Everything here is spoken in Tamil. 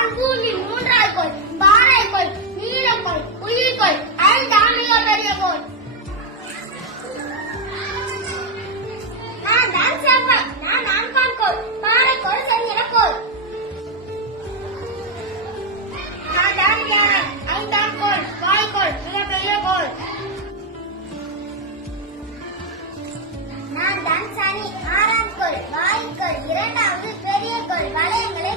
வான்பூமியின் மூன்றாவது கோள், பாறைக்கோள், நீலக்கோள், உயிர்கோள், அதுதான் மிக பெரிய கோள். நான் தான் செவ்வாய். நான் நான்காம் கோள், பாறைக்கோள், செந்நிறக்கோள். நான் தான் வியாழன், ஐந்தாம் கோள், வாய்க்கோள், மிகப்பெரிய கோள். நான் தான் சனி, ஆறாம் கோள், வாய்க்கோள், இரண்டாவது பெரிய கோள், வளையங்களை